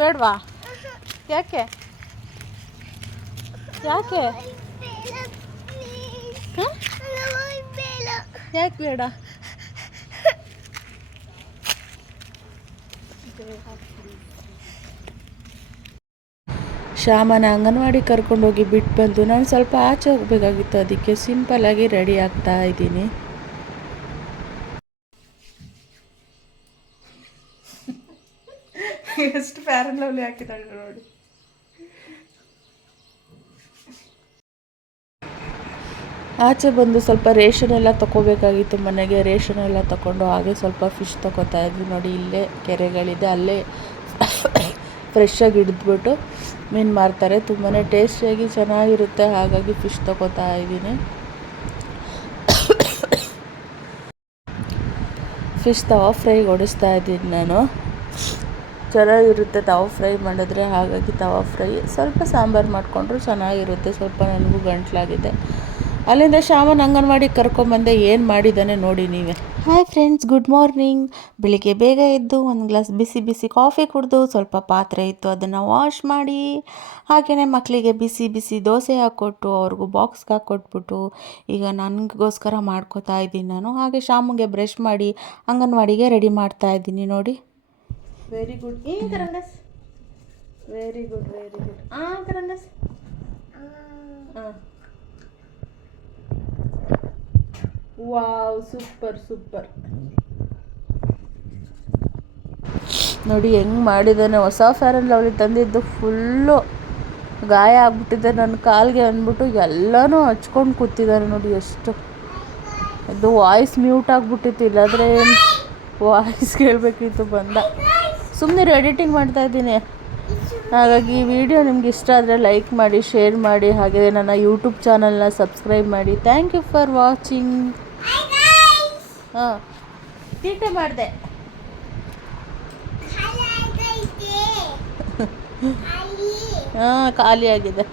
ಬೇಡವಾ? ಯಾಕೆ ಯಾಕೆ ಯಾಕೆ ಬೇಡ? ಶ್ಯಾಮನ ಅಂಗನವಾಡಿ ಕರ್ಕೊಂಡೋಗಿ ಬಿಟ್ಟು ಬಂದು ನಾನು ಸ್ವಲ್ಪ ಆಚೆ ಹೋಗಬೇಕಾಗಿತ್ತು, ಅದಕ್ಕೆ ಸಿಂಪಲ್ಲಾಗಿ ರೆಡಿ ಆಗ್ತಾ ಇದ್ದೀನಿ. ಎಷ್ಟು ಫೇರ್ ಆ್ಯಂಡ್ ಲವ್ಲಿ ಹಾಕಿದ್ದಾಳೆ ನೋಡಿ. ಆಚೆ ಬಂದು ಸ್ವಲ್ಪ ರೇಷನ್ ಎಲ್ಲ ತೊಗೋಬೇಕಾಗಿತ್ತು, ಮನೆಗೆ ರೇಷನ್ ಎಲ್ಲ ತೊಗೊಂಡು ಹಾಗೆ ಸ್ವಲ್ಪ ಫಿಶ್ ತೊಗೋತಾ ಇದ್ವಿ. ನೋಡಿ ಇಲ್ಲೇ ಕೆರೆಗಳಿದೆ, ಅಲ್ಲೇ ಫ್ರೆಶ್ಶಾಗಿ ಹಿಡಿದ್ಬಿಟ್ಟು ಮೀನು ಮಾರ್ತಾರೆ. ತುಂಬಾ ಟೇಸ್ಟಿಯಾಗಿ ಚೆನ್ನಾಗಿರುತ್ತೆ, ಹಾಗಾಗಿ ಫಿಶ್ ತೊಗೋತಾ ಇದ್ದೀನಿ. ಫಿಶ್ ತವಾ ಫ್ರೈಗೆ ಹೊಡಿಸ್ತಾ ಇದ್ದೀನಿ ನಾನು. ಚೆನ್ನಾಗಿರುತ್ತೆ ತವಾ ಫ್ರೈ ಮಾಡಿದ್ರೆ, ಹಾಗಾಗಿ ತವಾ ಫ್ರೈ ಸ್ವಲ್ಪ ಸಾಂಬಾರು ಮಾಡಿಕೊಂಡ್ರು ಚೆನ್ನಾಗಿರುತ್ತೆ. ಸ್ವಲ್ಪ ನನಗೂ ಗಂಟ್ಲಾಗಿದೆ. ಅಲ್ಲಿಂದ ಶ್ಯಾಮನ ಅಂಗನವಾಡಿಗೆ ಕರ್ಕೊಂಬಂದೆ. ಏನು ಮಾಡಿದ್ದಾನೆ ನೋಡಿ ನೀವೇ. Hi friends, good morning. ಬೆಳಿಗ್ಗೆ ಬೇಗ ಎದ್ದು ಒಂದು ಗ್ಲಾಸ್ ಬಿಸಿ ಬಿಸಿ ಕಾಫಿ ಕುಡಿದು, ಸ್ವಲ್ಪ ಪಾತ್ರೆ ಇತ್ತು ಅದನ್ನು ವಾಶ್ ಮಾಡಿ, ಹಾಗೆಯೇ ಮಕ್ಕಳಿಗೆ ಬಿಸಿ ಬಿಸಿ ದೋಸೆ ಹಾಕ್ಕೊಟ್ಟು ಅವ್ರಿಗೂ ಬಾಕ್ಸ್ಗೆ ಹಾಕ್ಕೊಟ್ಬಿಟ್ಟು ಈಗ ನನಗೋಸ್ಕರ ಮಾಡ್ಕೋತಾ ಇದ್ದೀನಿ ನಾನು. ಹಾಗೆ ಶ್ಯಾಮಗೆ ಬ್ರಷ್ ಮಾಡಿ ಅಂಗನವಾಡಿಗೆ ರೆಡಿ ಮಾಡ್ತಾ ಇದ್ದೀನಿ ನೋಡಿ. Very good. ಏನು ಕರಂಗಸ್? Very good very good. ಕರಂಗಸ್. ಹಾಂ, ವಾವ್, ಸೂಪರ್ ಸೂಪರ್. ನೋಡಿ ಹೆಂಗೆ ಮಾಡಿದ್ದಾನೆ. ಹೊಸ ಫೇರ್ ಆ್ಯಂಡ್ ಲವ್ಲಿ ತಂದಿದ್ದು ಫುಲ್ಲು ಗಾಯ ಆಗ್ಬಿಟ್ಟಿದೆ ನನ್ನ ಕಾಲಿಗೆ ಅಂದ್ಬಿಟ್ಟು ಎಲ್ಲನೂ ಹಚ್ಕೊಂಡು ಕೂತಿದ್ದಾನೆ ನೋಡಿ. ಎಷ್ಟು ಅದು ವಾಯ್ಸ್ ಮ್ಯೂಟ್ ಆಗಿಬಿಟ್ಟಿತ್ತು, ಇಲ್ಲಾಂದರೆ ವಾಯ್ಸ್ ಕೇಳಬೇಕಿತ್ತು. ಬಂದ ಸುಮ್ಮನೆ ಎಡಿಟಿಂಗ್ ಮಾಡ್ತಾಯಿದ್ದೀನಿ. ಹಾಗಾಗಿ ಈ ವಿಡಿಯೋ ನಿಮ್ಗೆ ಇಷ್ಟ ಆದರೆ ಲೈಕ್ ಮಾಡಿ, ಶೇರ್ ಮಾಡಿ, ಹಾಗೆ ನನ್ನ ಯೂಟ್ಯೂಬ್ ಚಾನಲ್ನ ಸಬ್ಸ್ಕ್ರೈಬ್ ಮಾಡಿ. Thank you for watching. ಹಾಂ, ತೀಟೆ ಮಾಡಿದೆ. ಹಾಂ, ಖಾಲಿ ಆಗಿದೆ.